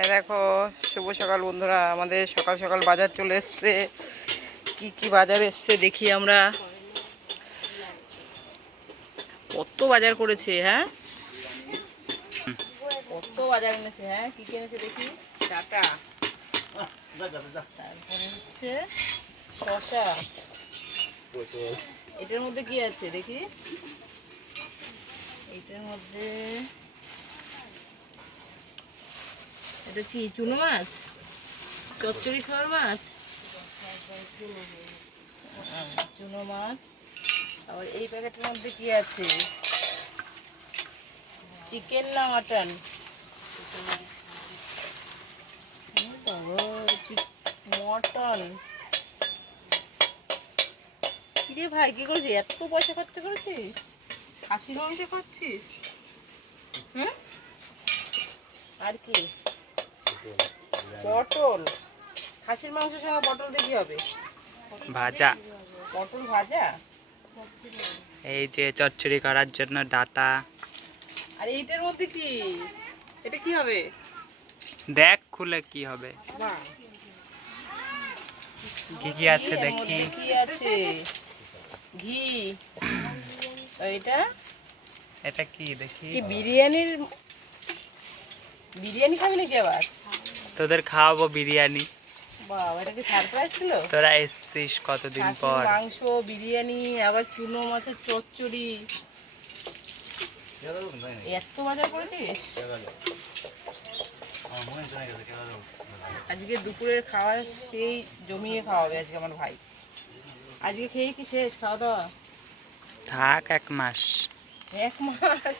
এই দেখো, শুভ সকাল বন্ধুরা। আমাদের সকাল সকাল বাজার চলে এসছে। কি কি বাজার এসছে দেখি আমরা। কত বাজার করেছে, হ্যাঁ কত বাজার এনেছে। হ্যাঁ কি কি এনেছে দেখি। ডাটা, তারপরে হচ্ছে শসা। এটার মধ্যে কি আছে দেখি। এটার মধ্যে এটা কি চুনো মাছ, চচ্চড়ি খাওয়ার মাছ, চুনো মাছ। আবার এই প্যাকেটের মধ্যে কি আছে, চিকেন না মাটন? মটন। কিরে ভাই, কি করছিস? এত পয়সা খরচা করেছিস? খাসির মাংস খাচ্ছিস? হুম, আর কি? পটল। খাসির মাংসের সঙ্গে পটল দিয়ে কি হবে? ভাজা। পটল ভাজা। এই যে চচ্চড়ি করার জন্য ডাটা। আর এইটার মধ্যে কি? এটা কি হবে? দেখ খুলে কি হবে, বাহ, কি কি আছে এর দেখি। মধ্যে কি আছে? ঘি। এটা এটা কি দেখি। কি বিরিয়ানির? বিরিয়ানি খাবি নাকি আবার? তোদের খাওয়াবো বিরিয়ানি। বাবা, এটা কি সারপ্রাইজ ছিল? তোরা এসছিস কতদিন খাসির পর। মাংস, বিরিয়ানি, আবার চুনো মাছের চচ্চড়ি। এত বাজার করেছিস? আজকে দুপুরের খাওয়া সেই জমিয়ে খাওয়াবে আজকে আমার ভাই। আজকে খেয়ে কি শেষ খাওয়া দাওয়া? থাক 1 মাস। 1 মাস?